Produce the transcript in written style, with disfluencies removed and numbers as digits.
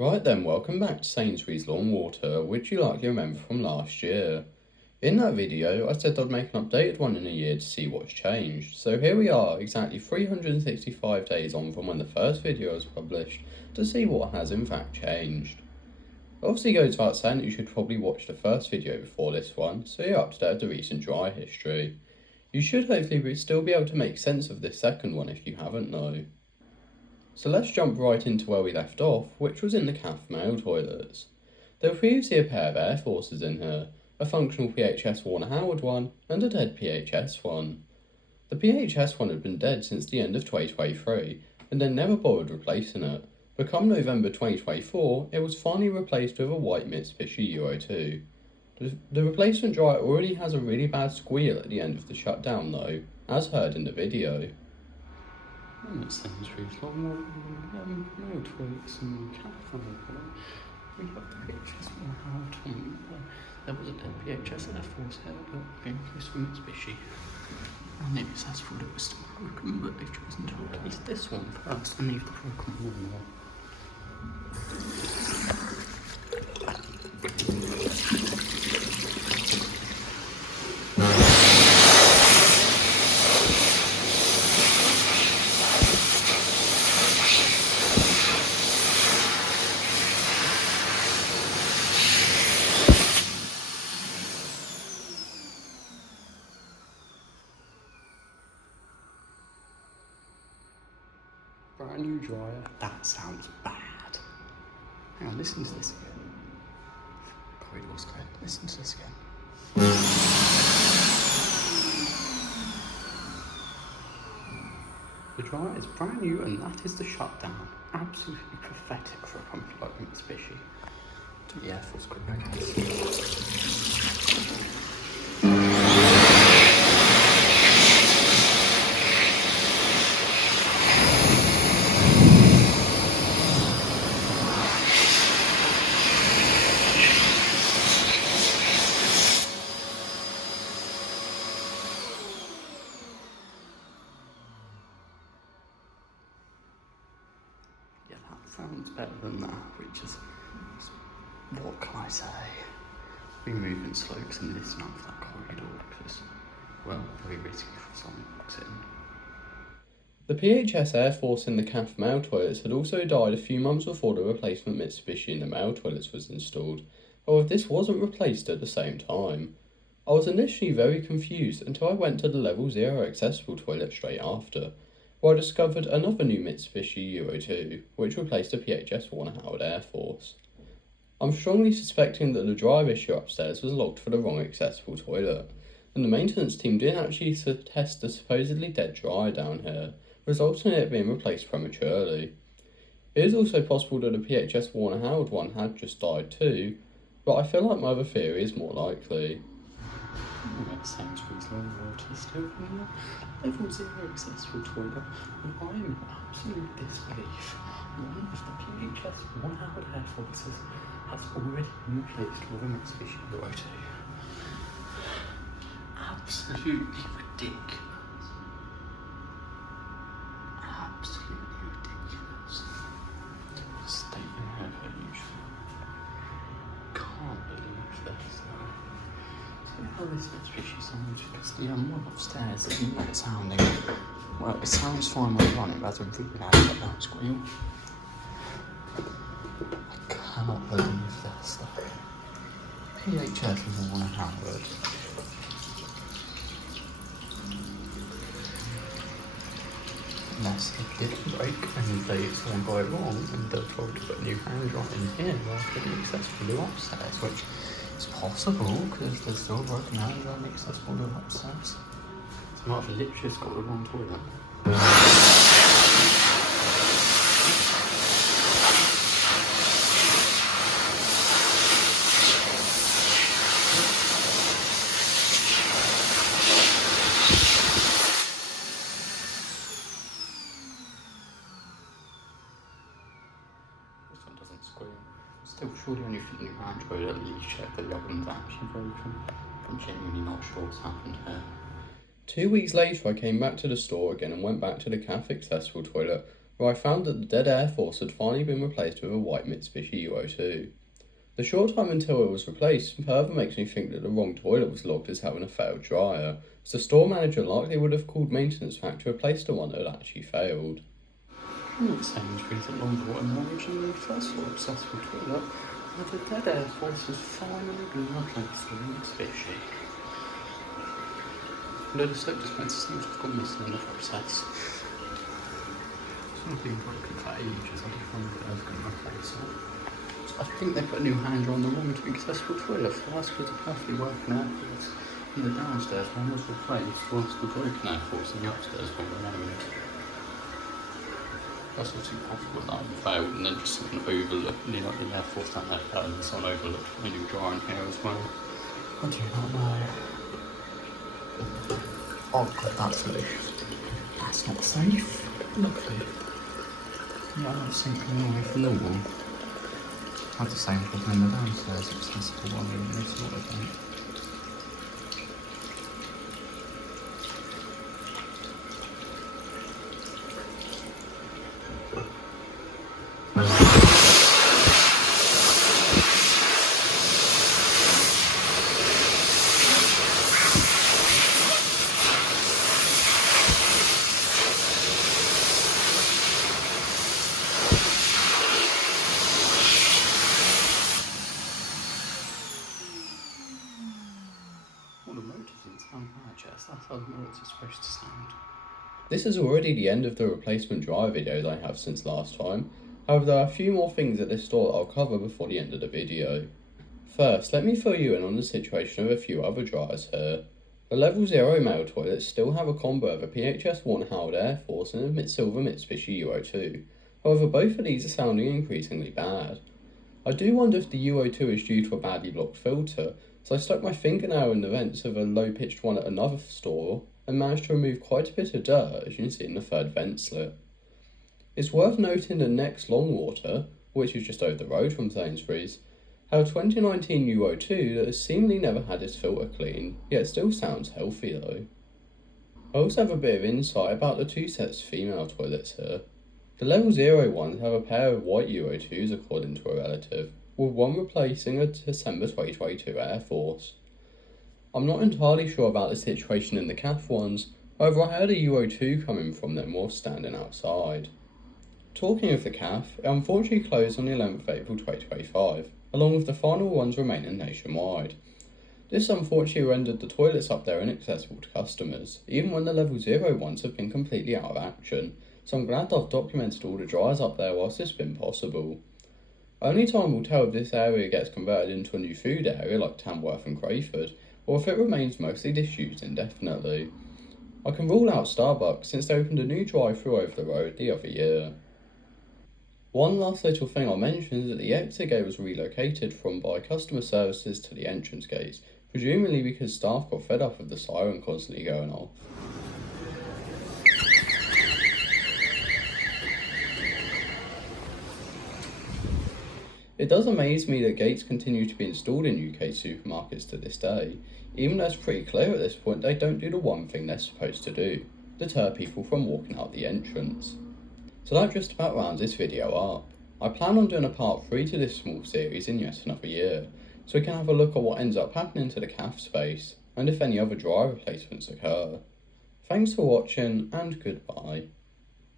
Right then, welcome back to Sainsbury's Longwater, which you likely remember from last year. In that video, I said I'd make an updated one in a year to see what's changed. So here we are, exactly 365 days on from when the first video was published, to see what has in fact changed. It obviously goes without saying that you should probably watch the first video before this one, so you're up to date with the recent dry history. You should hopefully still be able to make sense of this second one if you haven't though. So let's jump right into where we left off, which was in the CAF male toilets. There were previously a pair of Air Forces in here, a functional PHS Warner Howard one and a dead PHS one. The PHS one had been dead since the end of 2023 and they never bothered replacing it, but come November 2024 it was finally replaced with a white Mitsubishi Euro 2. The replacement dryer already has a really bad squeal at the end of the shutdown though, as heard in the video. And it sounds really long, no twigs and cat from it. We have the PHS one Howard on. There was a dead PHS Air Force here, but being replaced with Mitsubishis. And maybe it's as thought it was still broken, but they've chosen to replace this one first and leave the broken one more. Brand new dryer. That sounds bad. Hang on, listen to this again. Corridor's clear. Listen to this again. The dryer is brand new and that is the shutdown. Absolutely pathetic for a company like Mitsubishis. To the Air Force group, I guess. Yeah, that sounds better than that, which is, what can I say? We're moving slow because I'm listening up that corridor because, well, very risky for someone exiting. The PHS Air Force in the CAF male toilets had also died a few months before the replacement Mitsubishi in the male toilets was installed, however this wasn't replaced at the same time. I was initially very confused until I went to the level 0 accessible toilet straight after, where I discovered another new Mitsubishi Euro 2, which replaced the PHS Warner Howard Air Force. I'm strongly suspecting that the drive issue upstairs was logged for the wrong accessible toilet, and the maintenance team didn't actually test the supposedly dead dryer down here, resulting in it being replaced prematurely. It is also possible that the PHS Warner Howard one had just died too, but I feel like my other theory is more likely. Sainsbury's Longwater still here. Level 0 accessible toilet, and I am in absolute disbelief. One of the PHS Warner Howard Air Forces has already been replaced with a Mitsubishi Euro 2. Absolutely ridiculous. Absolutely ridiculous. Statement of evolution. Can't believe this though. So how this Mitsubishis sounds, because the one upstairs is not sounding, well, it sounds fine when running, but that's a really loud shutdown squeal. I cannot believe this though. PHS and Warner Howard. Unless it didn't break and they someone got it wrong and they're told to put a new hand right in here rather than accessible to upstairs, which is possible because there's still broken hand and accessible to upstairs. So I might have literally just got the wrong toilet. Still, surely only for the new Android, at least check that the other one's actually broken. I'm genuinely not sure what's happened here. 2 weeks later I came back to the store again and went back to the CAF accessible toilet, where I found that the dead Air Force had finally been replaced with a white Mitsubishi UO2. The short time until it was replaced further makes me think that the wrong toilet was logged as having a failed dryer, as the store manager likely would have called maintenance back to replace the one that had actually failed. Sainsbury's at Longwater and originally the first floor accessible toilet, where the dead Air Force has finally been replaced with a Mitsubishis. Although the soap dispenser seems to have gone missing in the process. It's not been broken for ages, I just wondered if I was going to replace it. I think they put a new hanger on the wrong accessible toilet first because the perfectly working Air Force in the downstairs one was replaced whilst the broken Air Force in the upstairs one remained. That's not too possible that I failed and then just something overlooked, you know, the Air Force down there and so on overlooked a new dryer in here as well. I do not know. Oh god, that's loose. That's not safe. Lovely. Yeah, that's sinking away from the wall. I had the same problem in the downstairs accessible one in this sort of thing. Well, the motor doesn't sound bad, Jess. That's how the motors are supposed to sound. This is already the end of the replacement dryer videos I have since last time. However, there are a few more things at this store that I'll cover before the end of the video. First, let me fill you in on the situation of a few other dryers here. The level 0 male toilets still have a combo of a PHS-1 Howard Air Force and a silver Mitsubishi UO2. However, both of these are sounding increasingly bad. I do wonder if the UO2 is due to a badly blocked filter, so I stuck my fingernail in the vents of a low-pitched one at another store and managed to remove quite a bit of dirt, as you can see in the third vent slit. It's worth noting that next Longwater, which is just over the road from Sainsbury's, have a 2019 UO2 that has seemingly never had its filter cleaned, yet still sounds healthy though. I also have a bit of insight about the two sets of female toilets here. The level 0 ones have a pair of white UO2s according to a relative, with one replacing a December 2022 Air Force. I'm not entirely sure about the situation in the CAF ones, however I heard a UO2 coming from them while standing outside. Talking of the CAF, it unfortunately closed on the 11th of April 2025, along with the final ones remaining nationwide. This unfortunately rendered the toilets up there inaccessible to customers, even when the level 0 ones have been completely out of action, so I'm glad I've documented all the dryers up there whilst it's been possible. Only time will tell if this area gets converted into a new food area like Tamworth and Crayford, or if it remains mostly disused indefinitely. I can rule out Starbucks since they opened a new drive-thru over the road the other year. One last little thing I'll mention is that the exit gate was relocated from by customer services to the entrance gates, presumably because staff got fed up of the siren constantly going off. It does amaze me that gates continue to be installed in UK supermarkets to this day, even though it's pretty clear at this point they don't do the one thing they're supposed to do, deter people from walking out the entrance. So that just about rounds this video up. I plan on doing a part 3 to this small series in yet another year, so we can have a look at what ends up happening to the CAF space, and if any other dryer replacements occur. Thanks for watching, and goodbye.